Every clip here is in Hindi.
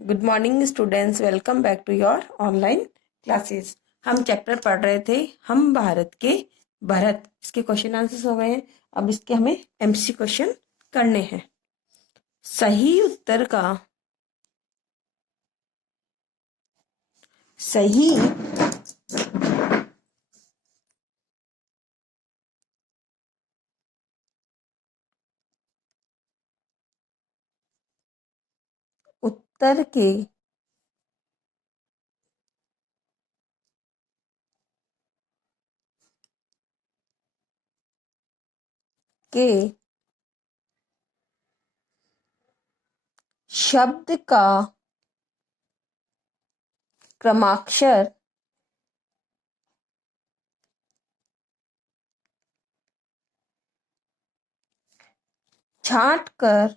Good morning students, welcome back to your online classes. हम चैप्टर पढ़ रहे थे हम भारत के भरत। इसके क्वेश्चन आंसर्स हो गए हैं। अब इसके हमें एमसी क्वेश्चन करने हैं। सही उत्तर के शब्द का क्रमाक्षर छांट कर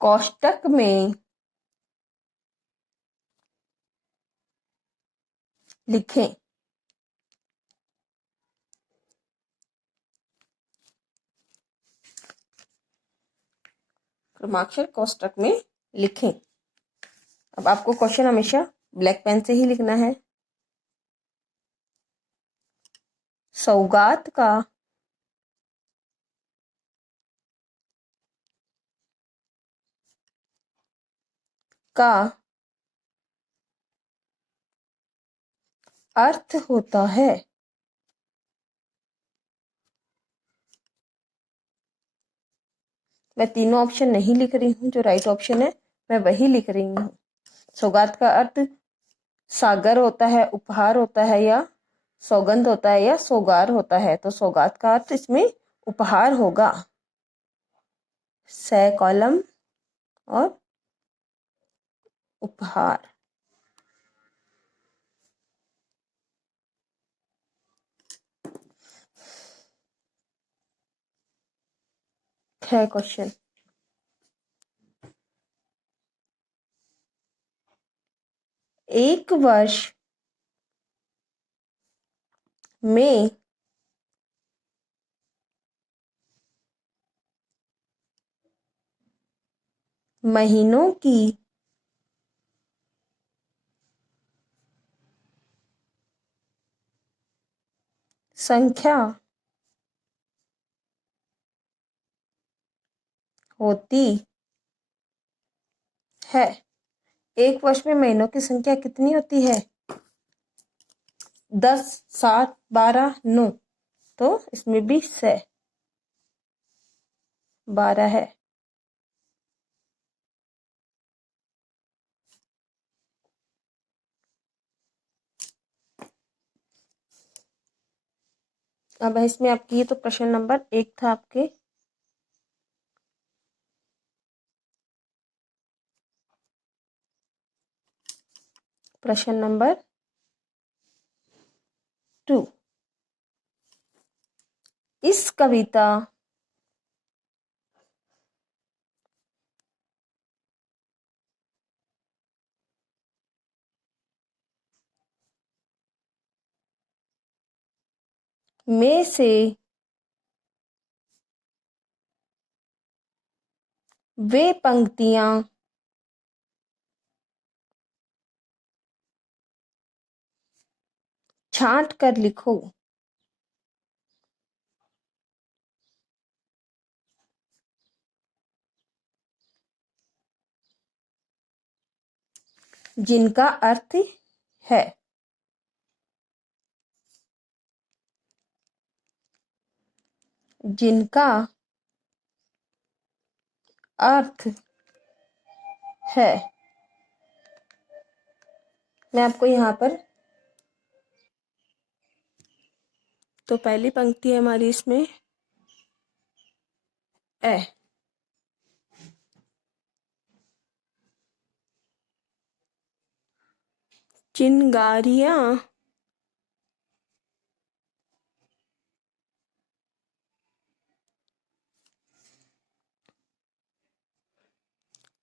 कोष्टक में लिखें। क्रमाक्षर कोष्टक में लिखें। अब आपको क्वेश्चन हमेशा ब्लैक पेन से ही लिखना है। सौगात का अर्थ होता है। मैं तीनों ऑप्शन नहीं लिख रही हूँ, जो राइट ऑप्शन है मैं वही लिख रही हूँ। सौगात का अर्थ सागर होता है, उपहार होता है, या सौगंध होता है, या सौगार होता है। तो सौगात का अर्थ इसमें उपहार होगा। सै कॉलम और उपहार। है क्वेश्चन। एक वर्ष में महीनों की संख्या होती है। एक वर्ष में महीनों की संख्या कितनी होती है? 10, 7, 12, 9। तो इसमें भी 12 है। अब इसमें आपकी ये तो प्रश्न नंबर 1 था आपके। प्रश्न नंबर 2। इस कविता में से वे पंक्तियां छांट कर लिखो जिनका अर्थ है। जिनका अर्थ है। मैं आपको यहाँ पर तो पहली पंक्ति है हमारी इसमें ए। चिंगारियां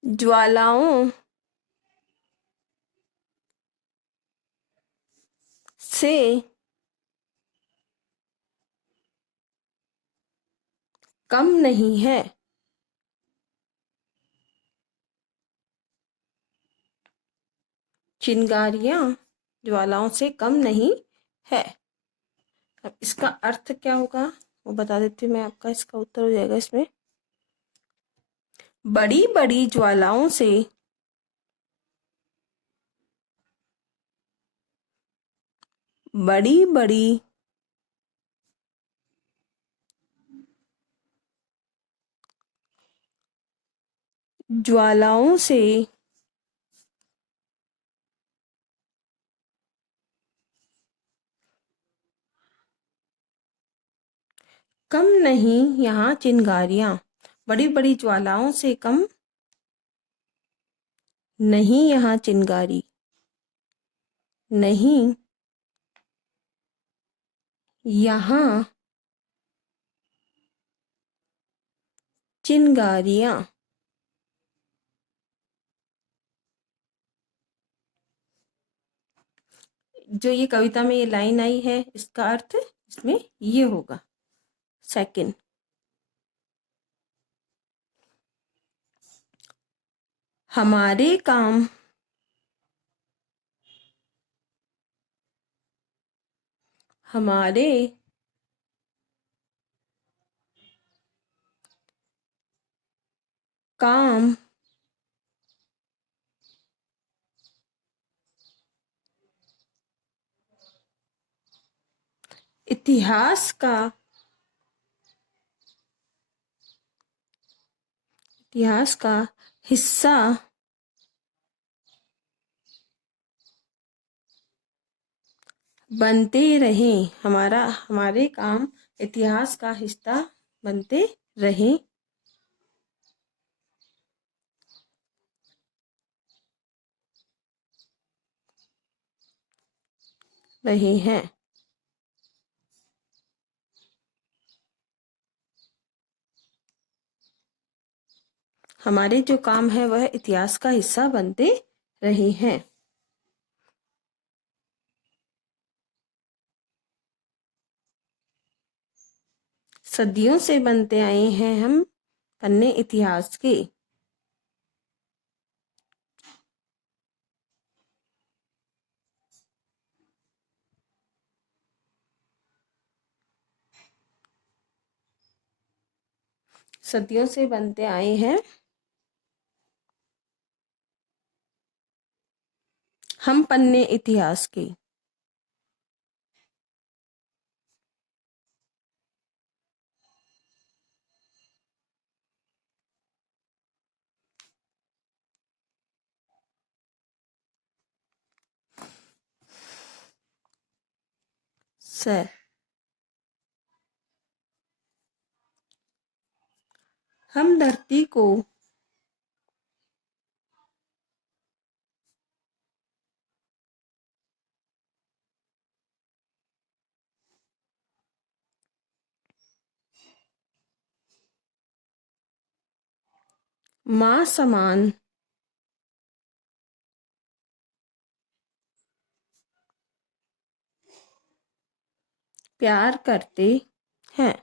ज्वालाओं से कम नहीं है। चिंगारियां ज्वालाओं से कम नहीं है। अब इसका अर्थ क्या होगा वो बता देती हूँ मैं, आपका इसका उत्तर हो जाएगा इसमें। बड़ी बड़ी ज्वालाओं से बड़ी बड़ी ज्वालाओं से कम नहीं यहाँ चिंगारियां। बड़ी बड़ी ज्वालाओं से कम नहीं यहाँ चिंगारी। नहीं यहाँ चिंगारियां। जो ये कविता में ये लाइन आई है इसका अर्थ इसमें ये होगा। सेकंड, हमारे काम हमारे काम इतिहास का हिस्सा बनते रहें। हमारे काम इतिहास का हिस्सा बनते रहें। रहे हैं। हमारे जो काम है वह इतिहास का हिस्सा बनते रहे हैं। सदियों से बनते आए हैं हम पन्ने इतिहास के। सदियों से बनते आए हैं हम पन्ने इतिहास के। सर, हम धरती को माँ समान प्यार करते हैं।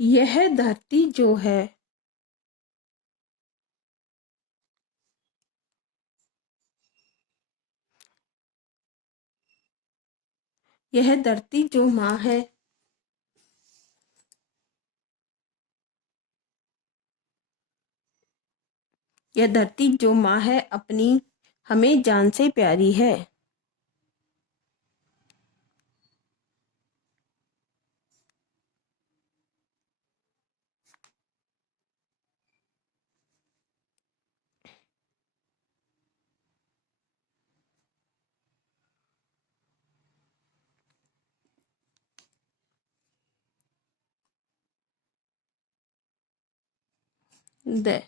यह धरती जो है यह धरती जो माँ है यह धरती जो माँ है अपनी हमें जान से प्यारी है। द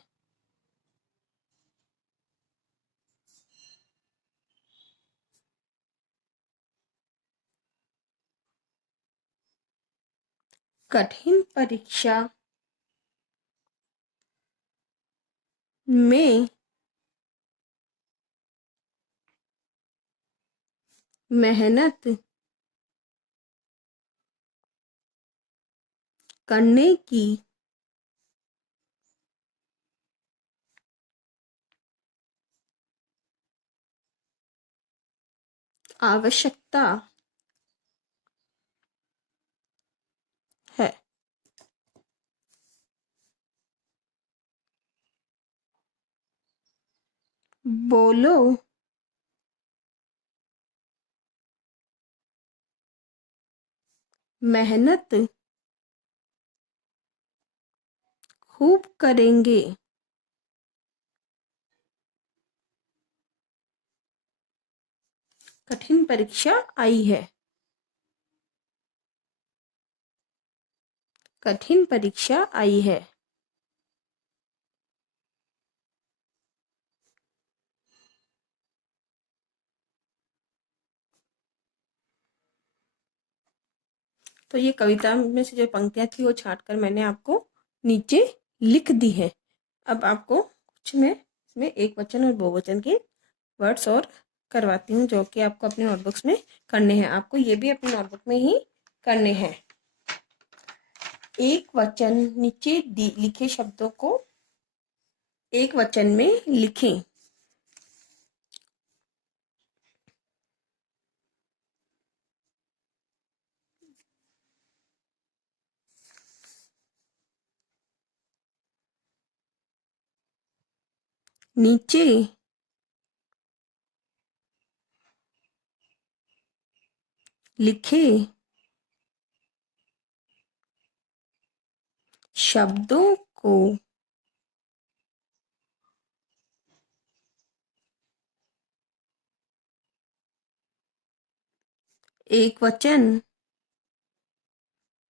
कठिन परीक्षा में मेहनत करने की आवश्यकता है। बोलो मेहनत खूब करेंगे। कठिन परीक्षा आई है। कठिन परीक्षा आई है। तो ये कविता में से जो पंक्तियां थी वो छांट कर मैंने आपको नीचे लिख दी है। अब आपको कुछ मैं इसमें एक वचन और बहुवचन के वर्ड्स और करवाती हूँ जो कि आपको अपने नोटबुक्स में करने हैं। आपको ये भी अपने नोटबुक में ही करने हैं। एक वचन नीचे लिखे शब्दों को एक वचन में लिखें। नीचे लिखे शब्दों को एक वचन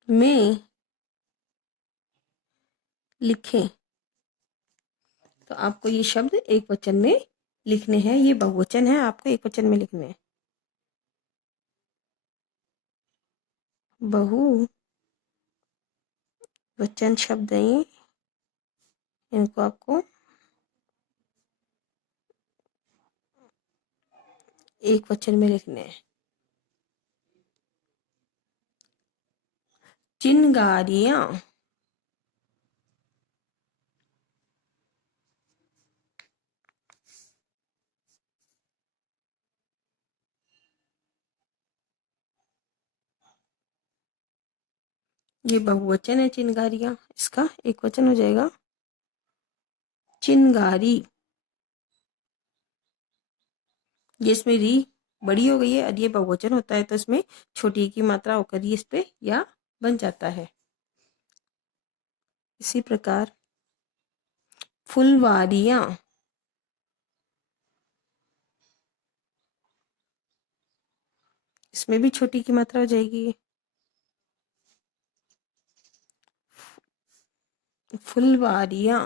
में लिखें। तो आपको ये शब्द एक वचन में लिखने हैं। ये बहुवचन है, आपको एक वचन में लिखने हैं। बहुवचन शब्द हैं ये, इनको आपको एक वचन में लिखने हैं। चिंगारियां, ये बहुवचन है चिंगारियां, इसका एक वचन हो जाएगा चिंगारी। ये इसमें री बड़ी हो गई है और ये बहुवचन होता है तो इसमें छोटी की मात्रा होकर ही इस पे या बन जाता है। इसी प्रकार फुलवारियां, इसमें भी छोटी की मात्रा हो जाएगी। फुलवारियां,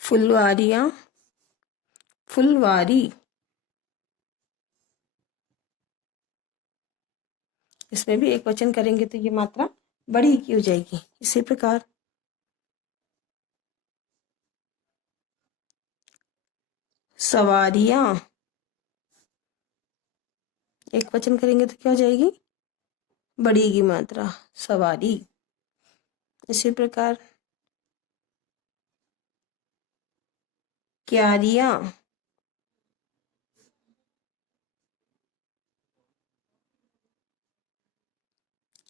फुलवारियां, फुलवारी, इसमें भी एक वचन करेंगे तो ये मात्रा बड़ी की हो जाएगी। इसी प्रकार सवारियां, एक वचन करेंगे तो क्या हो जाएगी बड़ी की मात्रा सवारी। इसी प्रकार क्यारियां,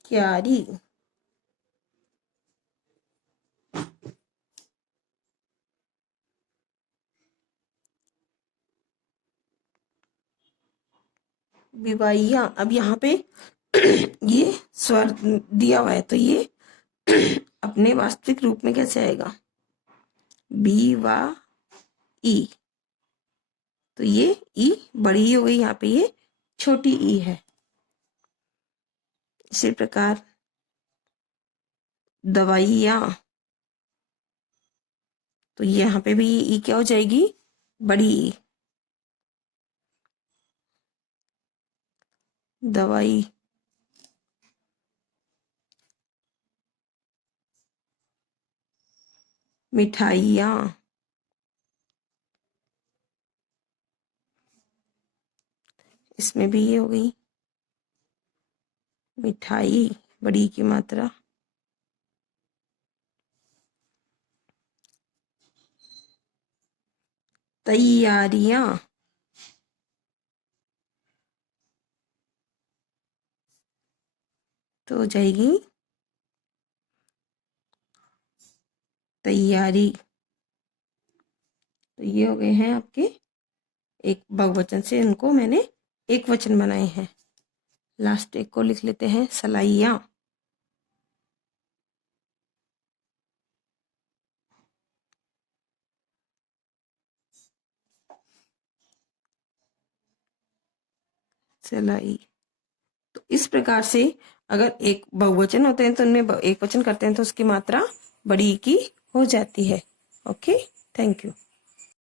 क्यारी, विवाहियां। अब यहाँ पे ये स्वर दिया हुआ है तो ये अपने वास्तविक रूप में कैसे आएगा बी वा ई। तो ये ई बड़ी हो गई, यहाँ पे ये छोटी ई है। इसी प्रकार दवाइयाँ, तो यहाँ पे भी ई क्या हो जाएगी बड़ी ई। दवाई, मिठाइयाँ, इसमें भी ये हो गई मिठाई, बड़ी की मात्रा। तैयारियां, तो हो जाएगी तैयारी। तो ये हो गए हैं आपके एक बहुवचन से, इनको मैंने एक वचन बनाए हैं। लास्ट एक को लिख लेते हैं, सलाइयाँ। सलाई। तो इस प्रकार से अगर एक बहुवचन होते हैं तो उनमें एक वचन करते हैं तो उसकी मात्रा बड़ी की हो जाती है। Okay, thank you.